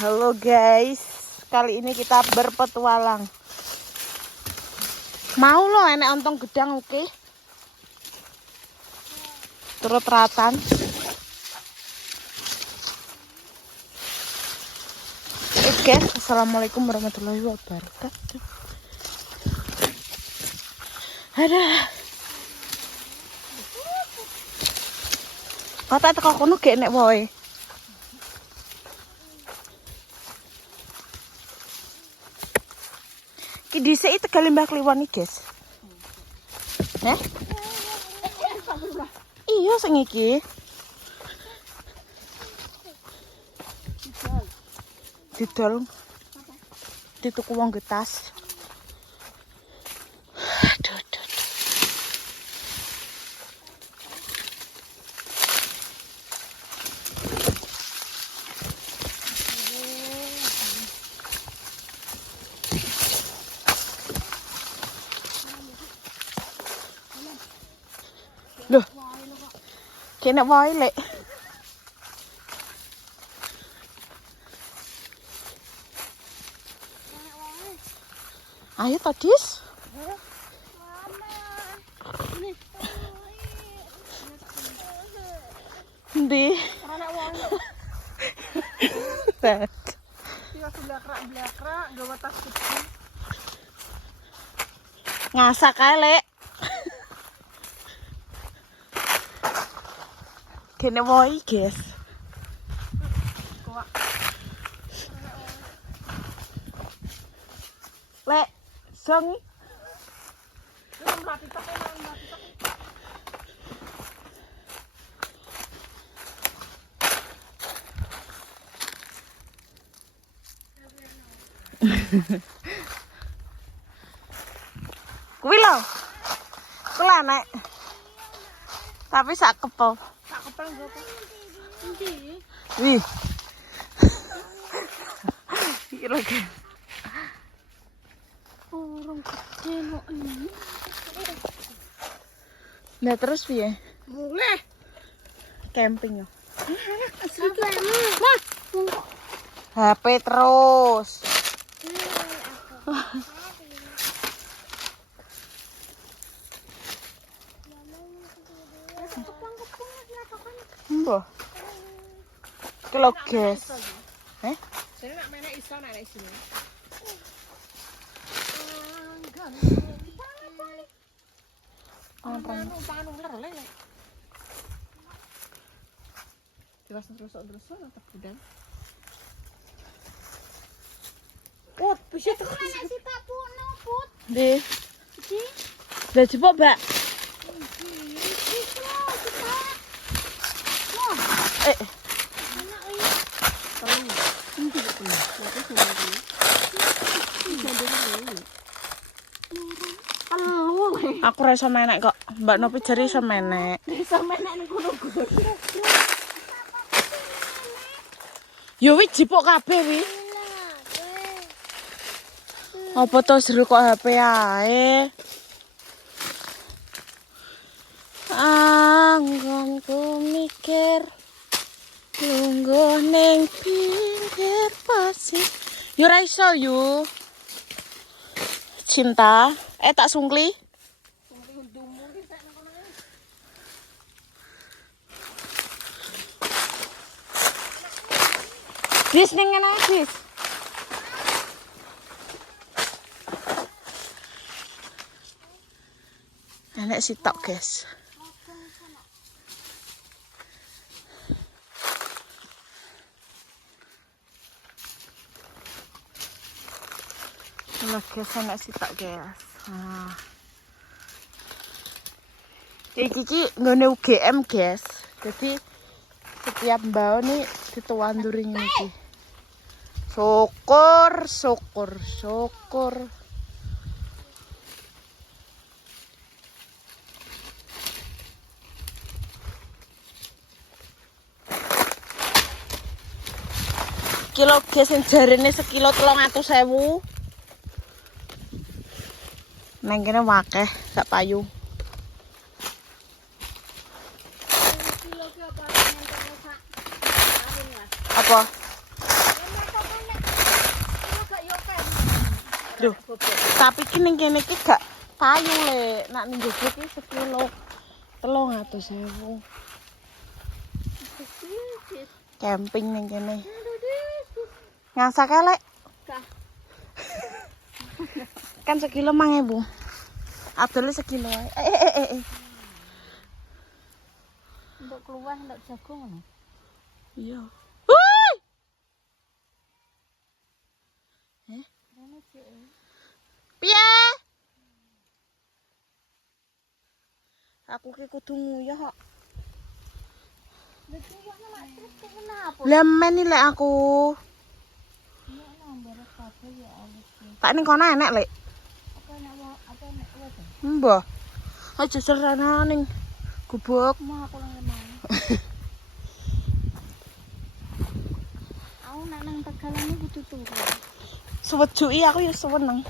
Halo guys, kali ini kita berpetualang. Mau lo enek ontong gedang oke? Turut ratan. Guys, assalamualaikum warahmatullahi wabarakatuh. Ada. Kata teko kono gek nek woe. Ki dhisik Tegal Limbah Kliwon iki, guys. Iya sing iki. Didol. Dituku wong getas. Aduh. Loh. Kena wae lek. Ayo Tadis. Ndi? Bet. Blakrak gawa tas kecil. Ngasak ae lek. Kene wae, guys. Lek, song. Kuwi lho. Kuwi nek. Tapi sak kepel. Tak kepel gopo. Endi? Wih. Iki lagi. Orang gede kok ini. Nah terus piye? Boleh. Camping yo. Mas. HP terus. Mbah. Kalau guys. Saya nak main iso nak sini. Panu ler. Terus atau gudang. Put, bisa tuh. Nek sita puno, Put. Di. Iki. Lah jebok, Mbak. Aku rasa menek kok. Mbak Nopi jari iso menek. Iso menek ning kono gur. Yo wis jipuk kabeh wi. Apa to seru kok HP ae? Anggonku mikir lungguh ning pinggir pasir. Yo ra iso yu. Cinta, tak sungkli. Bis ning ngene bis. Enek sitok, guys. Lah guys, enek sitok, guys. Nah. Iki nggone UGM, guys. Jadi setiap mbao nih ditewanduri ngene iki. Syukur. Kilo guys yang jarine sekilo 300.000. Neng kene wakeh sak payu. Apa? Duh, tapi ki ning kene ki gak payu le. Nak ning jowo ki sekilo 300.000. Camping ning kene. Ngasak elek. Kan sekilo 5.000. Adole sekilo ae. Untuk keluar ndak jagung ngono. Iya. Woi. Piye? Aku ki kudu nguyah kok. Lah men iki lek aku. Tak ning kono enek, Lek. Apa enak wae. Mbah. Aja serana ning gubuk. Mau aku nang lemah. Aku nak nang Tegalan iki kudu turu. Sewejuki aku ya seneng.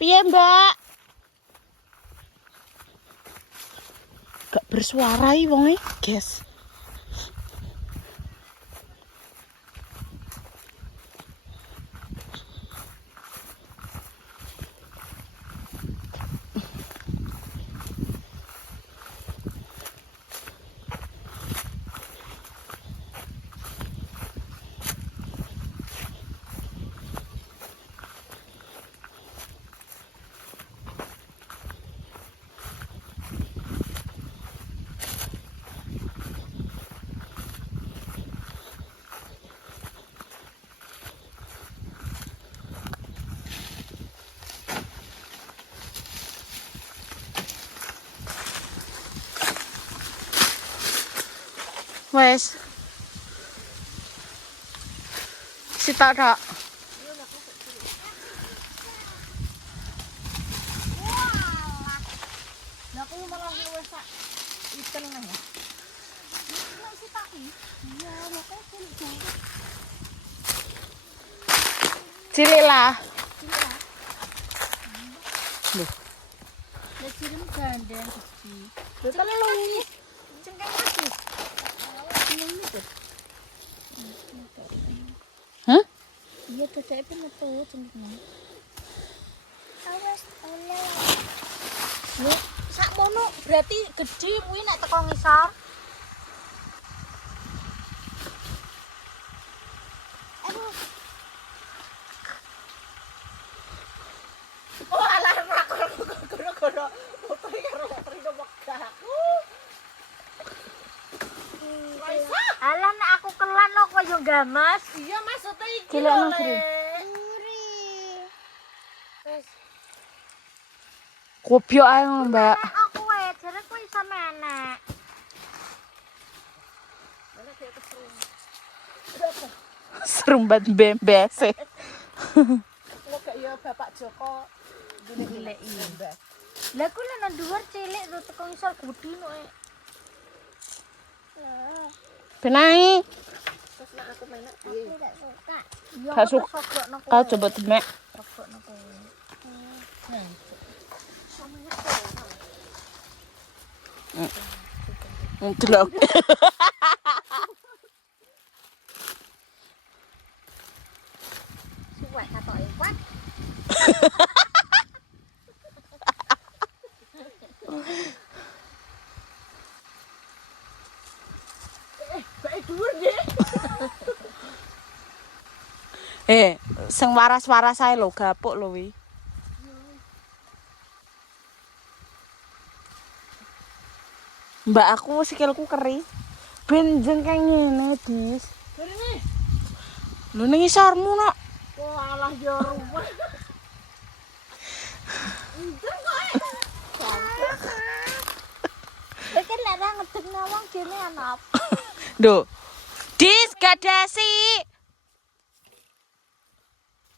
Piye, Mbak? Gak bersuara iki wonge, guys. Wes. Sitok tok. Lah aku malah wis sak iten nang ya. Nek sitok iki. Iya, lha kok cilik. Cilik lah. Lah cilik gandeng iki. Lha telu. Cengkeh lagi. Hah? Iya, dadake pun metu cengkehnya. Awas oleh. Lho, sakmono berarti gede kuwi nek teko ngisor. Aduh. Oh, alah goro-goro. Foto karo Trino megah. Alah nek aku kelan kok yo gamas. Iya maksudnya iki lho. Kopiok ae ngono, Mbak. Aku wae jare kuwi iso menek. Serumbat bembese. Kok ya Bapak Joko golek iki. Lah ku nang dhuwur cilik lho teko ngisor gudi kok. Benai. Terus nek aku menek piye? Aku gak suka. Gak suka. Kau coba temek. Sogokno kowe. Delok. Suwek katoke wat. Bae dhuwur nggih. Sing waras-waras ae lho, gapuk lho wi. Mbak aku sikilku keri. Ben jengkeng ngene, Dis. Rene. Lho ning isarmu nok. Oh alah ya rumah. Ndeng kok. Iki lek ra ngedekno wong dene ana apa? Duh. Dis gadasi.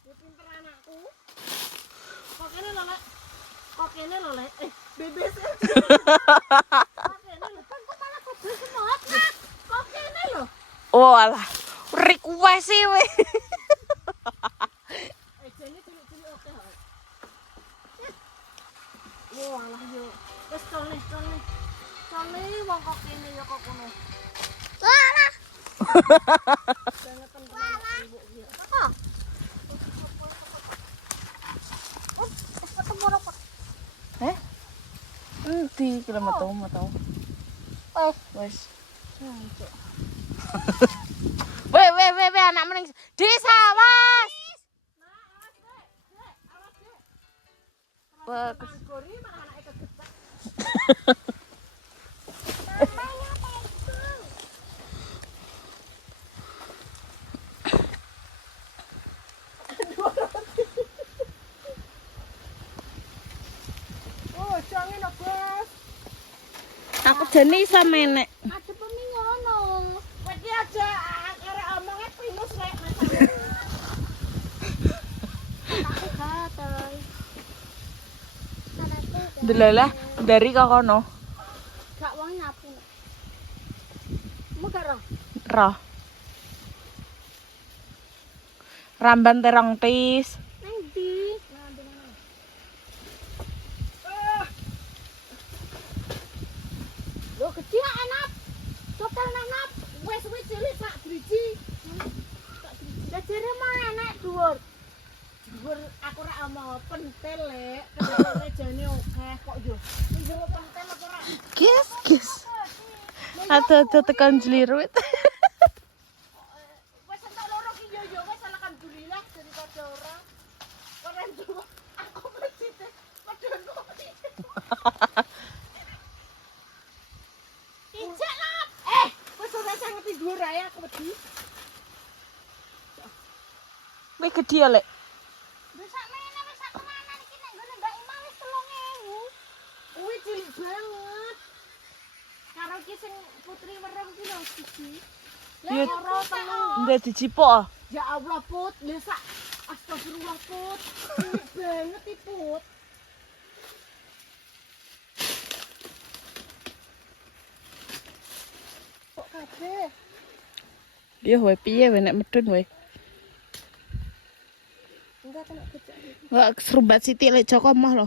Ya pinter anakku. Kok kene lho, Lek. Kok kene lho, Lek. Bebes. Kok kene lho, kan kok malah kudu semot, Nak. Kok kene lho. Oh alah. Request sih we. Jane cilik-cilik oke, Wah, alah yo. Wis cole. Cole wong kok kene ya kok kono. Salah. Banget tenan ibu iki. Kok? Ketemu rapot. Nanti kira mau tahu. Wes. Weh, anak mending di sawas. Bagus. Gori mana anake kegetak. Oh, jangan no, Bos. Aku jane iso menek. Ada pemingono. Wedi aja arek omongnya pinus rek Mas. Aku gatel. Delalah dari kok kono. Gak wong nyapu. Mu gak roh. Roh. Ramban terong tis. Nang ndi? Lo gede enak. Total enak. Wes cilik sak driji. Jajare mah enak dhuwur. Dhuwur aku ora omong pentil lek, kedene jane akeh kok yo. Ning jero pentil aku ora. Kis. Ada tekan jeliruit. Wes entuk loro ki yo wes alhamdulillah daripada ora. Keren tuh. Aku mesti medhono. Ijek lah. Wes ora sanget dhuwur ae aku wedi. Wih gede ya, Lek. Wis sakmene wis sak tenanan iki nek nggone Mbak Ima wis 3.000. Kuwi cilik banget. Karo iki sing putri werem ki lho siji. Iya. Loro telu. Ndak dicipok. Ya Allah Put, lha sak astagfirullah Put. Cilik banget iki Put. Kok kabeh? Yo wae piye wae nek medun wae. Enggak kena kecek. Enggak serumbat Siti lek Joko mah lho.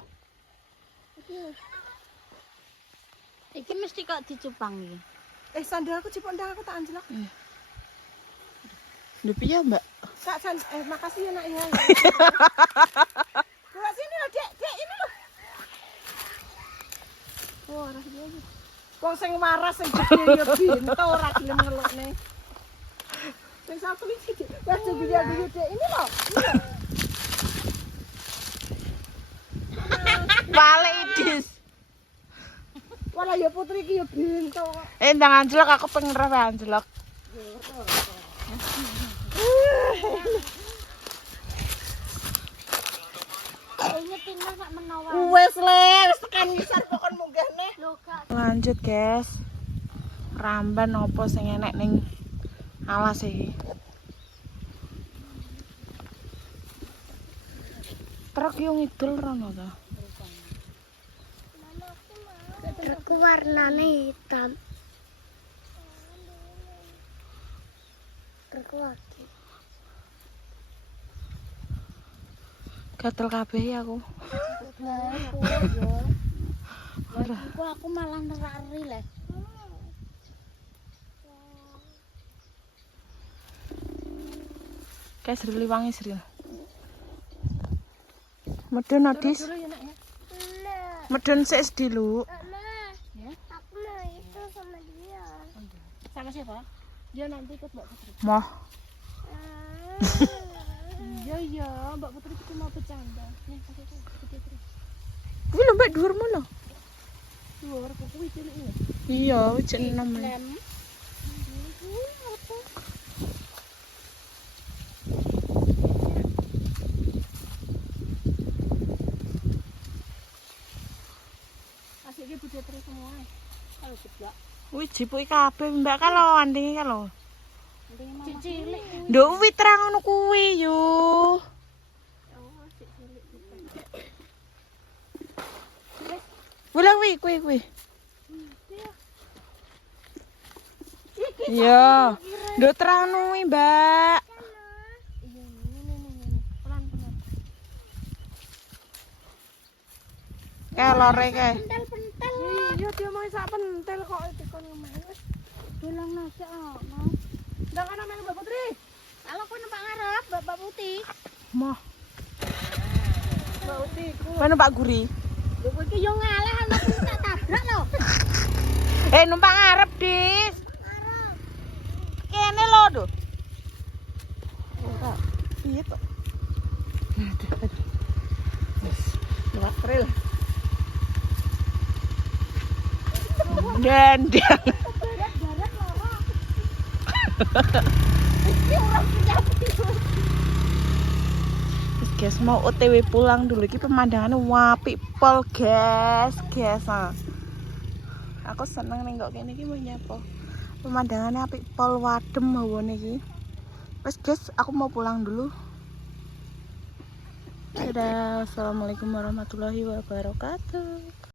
Iki mesti kok dicupang iki. Sandalku cipok ndang aku tak anjelak. Lho piye, Mbak? Makasih ya nak ya. Buat sini loh, Dek, ini loh. Wah, rasane iki. Wong sing waras sing gede ya bintu ora gelem ngelokne. Sing satu iki, Dek. Wes guyu-guyu, Dek. Ini loh. Balik idis. Walah ya putri iki ya bintu. Ndang anjlok aku pengen ra anjlok. Ini tinggal sak menawa. Wes le, wis tekan ngisor pokon munggahne. Lho gak Lanjut, guys. Ramban opo sing enek ning alas iki? Truk yo ngidul rono ta. truk warnane hitam. Truk lagi. Gatel kabeh ya aku. Aku malah nerari le. Kayak Sri wangi Sri. Medun Adis. Medun sik dulu. Ya? Aku mau itu sama dia. Sama siapa? Dia nanti ikut Mbak Putri. Moh. Iya, Mbak Putri itu mau bercanda. Nih, pakai itu, gede terus. Kuwi lho Mbak dhuwurmu lho. Luar kuwi cilik ini. Iya, wijek 6. Lem. Asik iki budhe terus semua. Kalau jeblak. Wih, jipuki kabeh Mbak kalau andinge kalau. Cilik. Nduk wi terang ngono kuwi yo. Oh, asik cilik. Wala kuwi. Iya. Nduk terang kuwi, Mbak. Iya, ini. Pelan-pelan. Kelore kae. Pentel-pentel. Iya dia mau sak pentel kok dikon ngomong wis. Dolang nasi ono. Ndak ana men Mbak Putri. Kalau kowe numpak ngarep Bapak Putih. Mah, Mbak Putri ku. mana Pak Guri? Lho kowe iki yo ngalah anakku tak tabrak lho. Numpang ngarep, Dis. Ngarep. Kene lho, Duh. Ora. Piye to? Lewat trail. Dendang. Darat loro. Iki ora punya pisu. Guys, mau OTW pulang dulu. Ini pemandangannya wapi pol, guys. Aku seneng nih kok kene iki mau nyapa. Pemandangannya apik pol wadem hawane iki. Wes guys, aku mau pulang dulu. Dadah. Assalamualaikum warahmatullahi wabarakatuh.